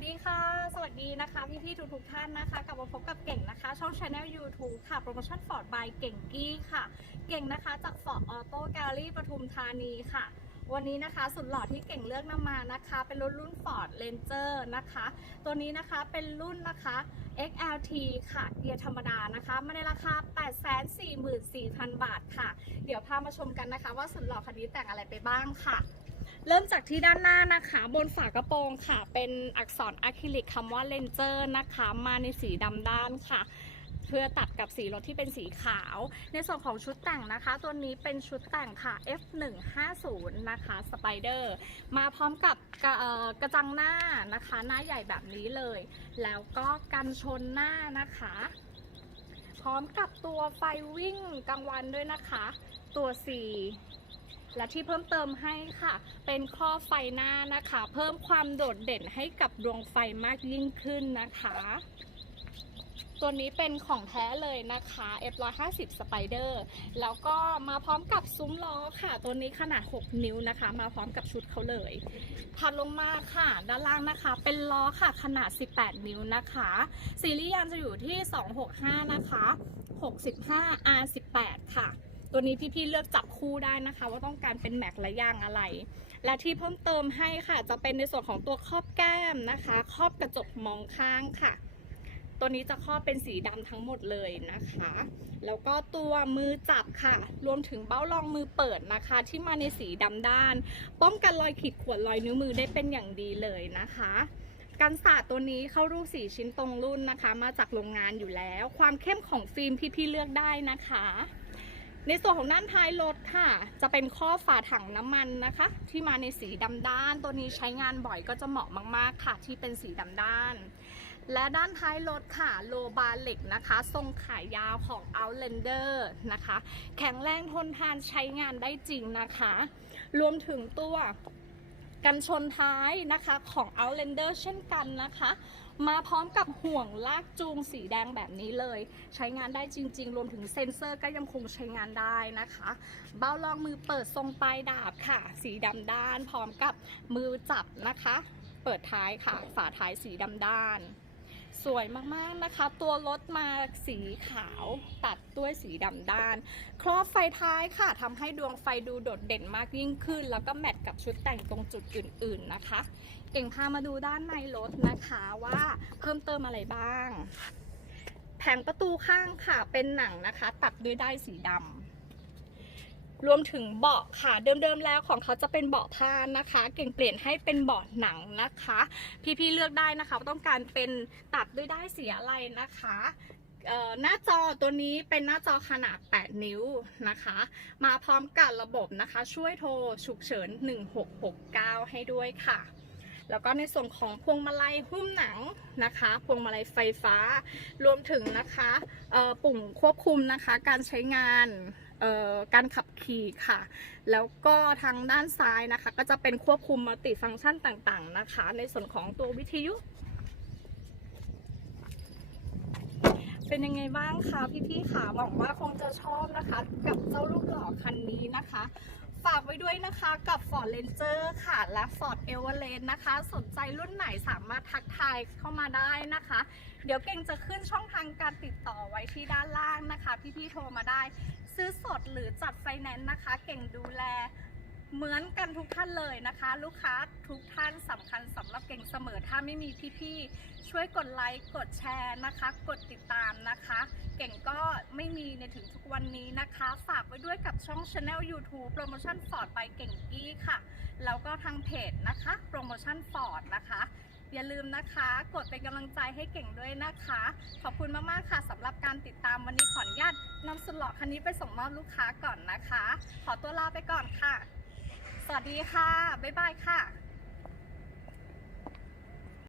วัสดีค่ะ สวัสดีนะคะพี่ๆทุกทุกๆท่านนะคะ กลับมาพบกับเก่งนะคะ ช่อง Channel YouTube ค่ะ โปรโมชั่นฟอร์ดบายเก่งกี้ค่ะ เก่งนะคะจากฟอร์ดออโต้แกลลี่ปทุมธานีค่ะ วันนี้นะคะสุดหล่อที่เก่งเลือกนำมานะคะ เป็นรถรุ่น Ford Ranger นะคะ ตัวนี้นะคะเป็นรุ่นนะคะ XLT ค่ะเกียร์ธรรมดานะคะมาในราคา 844,000 บาทค่ะ เดี๋ยวพามาชมกันนะคะ ว่าสุดหล่อคันนี้แต่งอะไรไปบ้างค่ะ เริ่มจากที่ด้านหน้านะคะ บนฝากระโปรงค่ะ เป็นอักษรอะคริลิกคำว่าเลนเจอร์นะคะ มาในสีดำด้านค่ะ เพื่อตัดกับสีรถที่เป็นสีขาว ในส่วนของชุดแต่งนะคะ ตัวนี้เป็นชุดแต่งค่ะ F150 นะคะสไปเดอร์มาพร้อมกับกระกระจังหน้านะคะ หน้าใหญ่แบบนี้เลย แล้วก็กันชนหน้านะคะ พร้อมกับตัวไฟวิ่งกลางวันด้วยนะคะ ตัว C และที่เพิ่มเติมให้ค่ะ เป็นข้อไฟหน้านะคะ เพิ่มความโดดเด่นให้กับดวงไฟมากยิ่งขึ้นนะคะ ตัวนี้เป็นของแท้เลยนะคะ F150 Spider แล้วก็มาพร้อมกับซุ้มล้อค่ะ ตัวนี้ขนาด 6 นิ้วนะคะ มาพร้อมกับชุดเขาเลยถัดลงมาค่ะ ด้านล่างนะคะ เป็นล้อค่ะขนาด 18 นิ้วนะคะ ซีรีส์ยางจะอยู่ที่ 265 นะคะ 65 R18 ค่ะ ตัวนี้พี่ๆเลือกจับคู่ได้นะคะ ว่าต้องการเป็นแม็กและยางอะไร และที่เพิ่มเติมให้ค่ะ จะเป็นในส่วนของตัวครอบแก้มนะคะ ครอบกระจกมองข้างค่ะ ตัวนี้จะครอบเป็นสีดำทั้งหมดเลยนะคะ แล้วก็ตัวมือจับค่ะ รวมถึงเบ้ารองมือเปิดนะคะ ที่มาในสีดำด้าน ป้องกันรอยขีดข่วนรอยนิ้วมือได้เป็นอย่างดีเลยนะคะกันศาสตร์ตัวนี้เข้ารูปสีชิ้นตรงรุ่นนะคะ มาจากโรงงานอยู่แล้ว ความเข้มของฟิล์มพี่ๆเลือกได้นะคะ ในส่วนของด้านท้ายรถค่ะ จะเป็นข้อฝาถังน้ำมันนะคะ ที่มาในสีดำด้าน ตัวนี้ใช้งานบ่อยก็จะเหมาะมากๆค่ะ ที่เป็นสีดำด้าน และด้านท้ายรถค่ะโลบาร์เหล็กนะคะ ทรงขายาวของ Outlander นะคะ แข็งแรงทนทานใช้งานได้จริงนะคะ รวมถึงตัวกันชนท้ายนะคะของ Outlander เช่นกันนะคะ มาพร้อมกับห่วงลากจูงสีแดงแบบนี้เลย ใช้งานได้จริง ๆ รวมถึงเซ็นเซอร์ก็ยังคงใช้งานได้นะคะ เบ้ารองมือเปิดทรงปลายดาบค่ะ สีดำด้าน พร้อมกับมือจับนะคะ เปิดท้ายค่ะ ฝาท้ายสีดำด้าน สวยมากๆนะคะ ตัวรถมาสีขาวตัดด้วยสีดำด้าน ครอบไฟท้ายค่ะทำให้ดวงไฟดูโดดเด่นมากยิ่งขึ้น แล้วก็แมทกับชุดแต่งตรงจุดอื่น ๆนะคะ เก่งพามาดูด้านในรถนะคะว่าเพิ่มเติมอะไรบ้าง แผงประตูข้างค่ะเป็นหนังนะคะ ตัดด้วยได้ายสีดำ รวมถึงเบาะค่ะเดิมๆแล้วของเขาจะเป็นเบาะผ้านะคะ เก่งเปลี่ยนให้เป็นเบาะหนังนะคะ พี่ๆเลือกได้นะคะว่าต้องการเป็นตัดด้วยได้สีอะไรนะคะหน้าจอตัวนี้เป็นหน้าจอขนาด 8 นิ้วนะคะ มาพร้อมกับระบบนะคะ ช่วยโทรฉุกเฉิน 1669 ให้ด้วยค่ะ แล้วก็ในส่วนของพวงมาลัยหุ้มหนังนะคะ พวงมาลัยไฟฟ้า รวมถึงนะคะปุ่มควบคุมนะคะ การใช้งาน การขับขี่ค่ะ แล้วก็ทางด้านซ้ายนะคะ ก็จะเป็นควบคุมมัลติฟังก์ชันต่างๆนะคะ ในส่วนของตัววิทยุ เป็นยังไงบ้างคะพี่ๆค่ะหวังว่าคงจะชอบนะคะ กับเจ้าลูกหล่อคันนี้นะคะ ฝากไว้ด้วยนะคะกับ Ford Ranger ค่ะ และ Ford Everest นะคะ สนใจรุ่นไหนสามารถทักทายเข้ามาได้นะคะ เดี๋ยวเก่งจะขึ้นช่องทางการติดต่อไว้ที่ด้านล่างนะคะ พี่ๆโทรมาได้ ซื้อสดหรือจัดไฟแนนซ์นะคะ เก่งดูแลเหมือนกันทุกท่านเลยนะคะ ลูกค้าทุกท่านสา เก่งเสมอถ้าไม่มีพี่ๆช่วยกดไลค์กดแชร์นะคะ กดติดตามนะคะ เก่งก็ไม่มีในถึงทุกวันนี้นะคะ ฝากไว้ด้วยกับช่อง Channel YouTube โปรโมชั่นฟอร์ดไปเก่งกี้ค่ะ แล้วก็ทางเพจนะคะโปรโมชั่นฟอร์ดนะคะอย่าลืมนะคะ กดเป็นกำลังใจให้เก่งด้วยนะคะ ขอบคุณมาก ๆ ค่ะสำหรับการติดตามวันนี้ขออนุญาตนำสุดหล่อคันนี้ไปส่งมอบลูกค้าก่อนนะคะ ขอตัวลาไปก่อนค่ะ สวัสดีค่ะ บ๊ายบายค่ะ